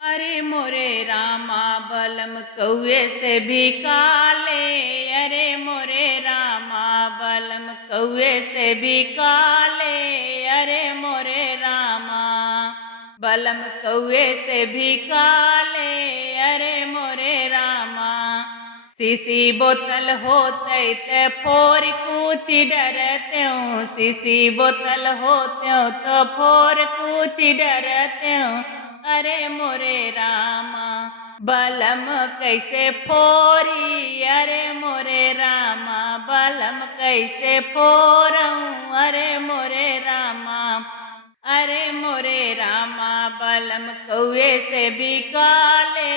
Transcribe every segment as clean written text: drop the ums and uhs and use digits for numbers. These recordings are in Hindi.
अरे मोरे रामा बलम कौए से भी काले। अरे मोरे रामा बलम कौए से भी काले। अरे मोरे रामा बलम कौए से भी काले। अरे मोरे रामा सीसी बोतल होते ते फोर कूच डरत्यों। सीसी बोतल होत्यों तो फोर कूच डरत्यों। अरे मोरे रामा बलम कैसे फोरी। अरे मोरे रामा बलम कैसे फोरऊं। अरे मोरे रामा अरे मोरे रामा बलम कौए से भी काले।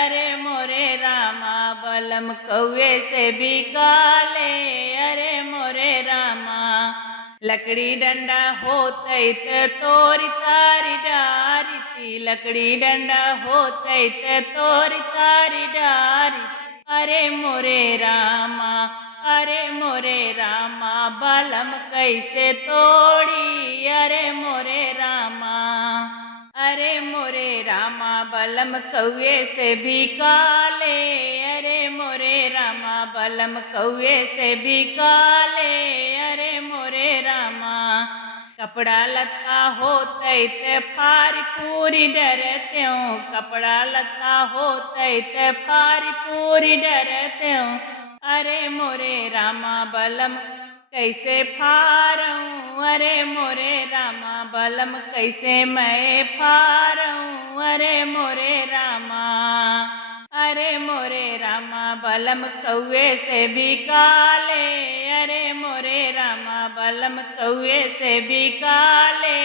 अरे मोरे रामा बलम कौए से भी काले। अरे मोरे रामा लकड़ी डंडा होते ते तोरी तारी डारी थी। लकड़ी डंडा होते ते तोरी तारी डारी। अरे मोरे रामा अरे मोरे रामा बलम कैसे तोड़ी। अरे मोरे रामा अरे मोरे रामा बलम कौए से भी काले। अरे मोरे रामा बलम कौए से भी काले। अरे मोरे रामा कपड़ा लत्ता होते ते फारी पूरी डरत्यों। कपड़ा लत्ता होते ते फारी पूरी डरत्यों। अरे मोरे रामा बलम कैसे फारऊं। अरे मोरे रामा बलम कैसे मैं फारऊं। अरे मोरे रामा अरे मोरे रामा बलम कौए से भी काले। अरे मोरे रामा बलम कौए से भी काले।